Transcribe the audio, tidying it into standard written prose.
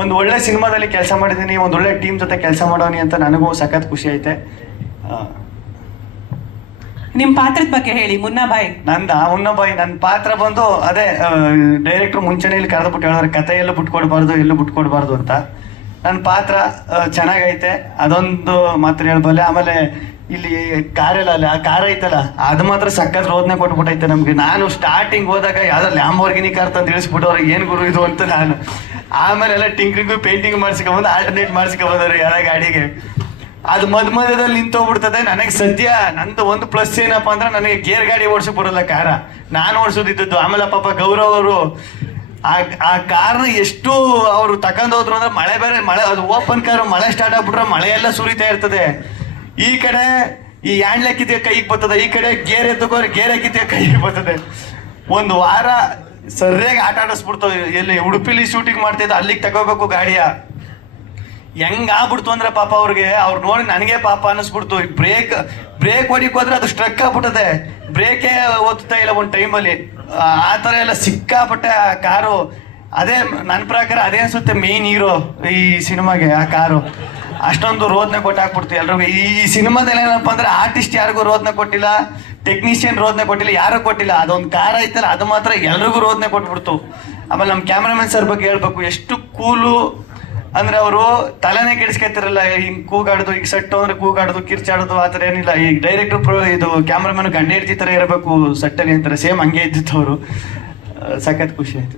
ಒಂದು ಒಳ್ಳೆ ಸಿನಿಮಾದಲ್ಲಿ ಕೆಲಸ ಮಾಡಿದ್ದೀನಿ, ಒಂದು ಒಳ್ಳೆ ಟೀಮ್ ಜೊತೆ ಕೆಲಸ ಮಾಡೋನಿ ಅಂತ ನನಗೂ ಸಖತ್ ಖುಷಿ ಐತೆ. ನಿಮ್ ಪಾತ್ರದ ಬಗ್ಗೆ ಹೇಳಿ ಮುನ್ನಾಬಾಯಿ. ಮುನ್ನಾಬಾಯಿ ನನ್ನ ಪಾತ್ರ ಬಂದು ಅದೇ ಡೈರೆಕ್ಟರ್ ಮುಂಚೆನೇ ಕರೆದ್ಬಿಟ್ಟು ಹೇಳಿದ್ರೆ ಕತೆ ಎಲ್ಲೂ ಬಿಟ್ಕೊಡ್ಬಾರ್ದು, ಎಲ್ಲೂ ಬಿಟ್ಕೊಡ್ಬಾರ್ದು ಅಂತ. ನನ್ನ ಪಾತ್ರ ಚೆನ್ನಾಗೈತೆ, ಅದೊಂದು ಮಾತ್ರ ಹೇಳ್ಬಲ್ಲೆ. ಆಮೇಲೆ ಇಲ್ಲಿ ಕಾರೆಲ್ಲ ಆ ಕಾರ್ ಐತಲ್ಲ ಅದು ಮಾತ್ರ ಸಖತ್ ರೋದನೆ ಕೊಟ್ಬಿಟ್ಟೈತೆ ನಮ್ಗೆ. ನಾನು ಸ್ಟಾರ್ಟಿಂಗ್ ಹೋದಾಗ ಯಾವ್ದೋ ಲ್ಯಾಂಬೋರ್ಗಿನಿ ಕಾರ್ ತಂದು ಇಳಿಸ್ಬಿಟ್ಟು ಅವ್ರಿಗೆ ಏನು ಗುರು ಇದು ಅಂತ ನಾನು. ಆಮೇಲೆ ಎಲ್ಲ ಟಿಂಕ್ರಿಂಗು ಪೇಂಟಿಂಗ್ ಮಾಡಿಸ್ಕೊಂಬಂದು ಆಲ್ಟರ್ನೇಟ್ ಮಾಡಿಸ್ಕೊಂಬಂದವ್ರು ಯಾರ ಗಾಡಿಗೆ. ಅದು ಮಧ್ಯದಲ್ಲಿ ನಿಂತೋಗ್ಬಿಡ್ತದೆ. ನನಗೆ ಸದ್ಯ ನಂದು ಒಂದು ಪ್ಲಸ್ ಏನಪ್ಪ ಅಂದ್ರೆ ನನಗೆ ಗೇರ್ ಗಾಡಿ ಓಡಿಸೋಕೆ ಬರೋಲ್ಲ, ಕಾರ ನಾನು ಓಡಿಸೋದಿದ್ದದ್ದು. ಆಮೇಲೆ ಪಾಪ ಗೌರವ್ ಅವರು ಆ ಕಾರ್ನ ಎಷ್ಟು ಅವರು ತಗೊಂಡೋದ್ರು ಅಂದ್ರೆ ಮಳೆ ಅದು ಓಪನ್ ಕಾರು, ಮಳೆ ಸ್ಟಾರ್ಟ್ ಆಗ್ಬಿಟ್ರೆ ಮಳೆ ಎಲ್ಲ ಸುರಿತಾ ಇರ್ತದೆ. ಈ ಕಡೆ ಈ ಹ್ಯಾಂಡ್ಲ್ ಹಾಕಿದ್ದೆ ಕೈಗೆ ಬರ್ತದೆ, ಈ ಕಡೆ ಗೇರ್ ಎತ್ತಕೋರೆ ಗೇರ್ ಹಾಕಿದ್ದೆ ಕೈಗೆ ಬರ್ತದೆ. ಒಂದು ವಾರ ಸರಿಯಾಗಿ ಆಟ ಆಡಿಸ್ಬಿಡ್ತಾವೆ. ಎಲ್ಲಿ ಉಡುಪಿಲಿ ಶೂಟಿಂಗ್ ಮಾಡ್ತಿದ್ದ ಅಲ್ಲಿಗೆ ತಗೋಬೇಕು ಗಾಡಿಯ. ಹೆಂಗಾಗ್ಬಿಡ್ತು ಅಂದ್ರೆ ಪಾಪ ಅವ್ರಿಗೆ ಅವ್ರು ನೋಡಿ ನನಗೆ ಪಾಪ ಅನ್ನಿಸ್ಬಿಡ್ತು. ಬ್ರೇಕ್ ಹೊಡಿಕ್ ಹೋದ್ರೆ ಅದು ಸ್ಟ್ರಕ್ ಆಗ್ಬಿಟ್ಟದೆ, ಬ್ರೇಕೇ ಓದ್ತಾ ಇಲ್ಲ ಒಂದು ಟೈಮಲ್ಲಿ. ಆ ಥರ ಎಲ್ಲ ಸಿಕ್ಕಾಪಟ್ಟೆ ಆ ಕಾರು. ಅದೇ ನನ್ನ ಪ್ರಕಾರ ಅದೇ ಅನ್ಸುತ್ತೆ ಮೇನ್ ಹೀರೋ ಈ ಸಿನಿಮಾಗೆ. ಆ ಕಾರು ಅಷ್ಟೊಂದು ರೋದನೆ ಕೊಟ್ಟಾಕ್ಬಿಡ್ತು ಎಲ್ರಿಗೂ. ಈ ಸಿನಿಮಾದಲ್ಲಿ ಏನಪ್ಪ ಅಂದ್ರೆ ಆರ್ಟಿಸ್ಟ್ ಯಾರಿಗೂ ರೋದನೆ ಕೊಟ್ಟಿಲ್ಲ, ಟೆಕ್ನಿಷಿಯನ್ ರೋದನೆ ಕೊಟ್ಟಿಲ್ಲ, ಯಾರು ಕೊಟ್ಟಿಲ್ಲ. ಅದೊಂದು ಕಾರ ಐತಲ್ಲ ಅದು ಮಾತ್ರ ಎಲ್ರಿಗೂ ರೋದನೆ ಕೊಟ್ಬಿಡ್ತು. ಆಮೇಲೆ ನಮ್ಮ ಕ್ಯಾಮ್ರಾಮನ್ ಸರ್ ಬಗ್ಗೆ ಹೇಳ್ಬೇಕು, ಎಷ್ಟು ಕೂಲು ಅಂದ್ರೆ ಅವರು ತಲೆನೇ ಕೆಡಿಸ್ಕೊತಿರಲ್ಲ. ಹಿಂಗೆ ಕೂಗಾಡೋದು, ಈಗ ಸೆಟ್ಟು ಅಂದ್ರೆ ಕೂಗಾಡೋದು, ಕಿರ್ಚಾಡೋದು ಆ ಥರ ಏನಿಲ್ಲ. ಈಗ ಡೈರೆಕ್ಟರ್ ಇದು ಕ್ಯಾಮ್ರಾಮನ್ ಗಂಡ ಹೆಂಡತಿ ಥರ ಇರಬೇಕು ಸೆಟ್ಟಲ್ಲಿ ಅಂತಾರೆ, ಸೇಮ್ ಹಂಗೆ ಇದ್ದಿತ್ತು ಅವರು. ಸಖತ್ ಖುಷಿ ಆಯ್ತು.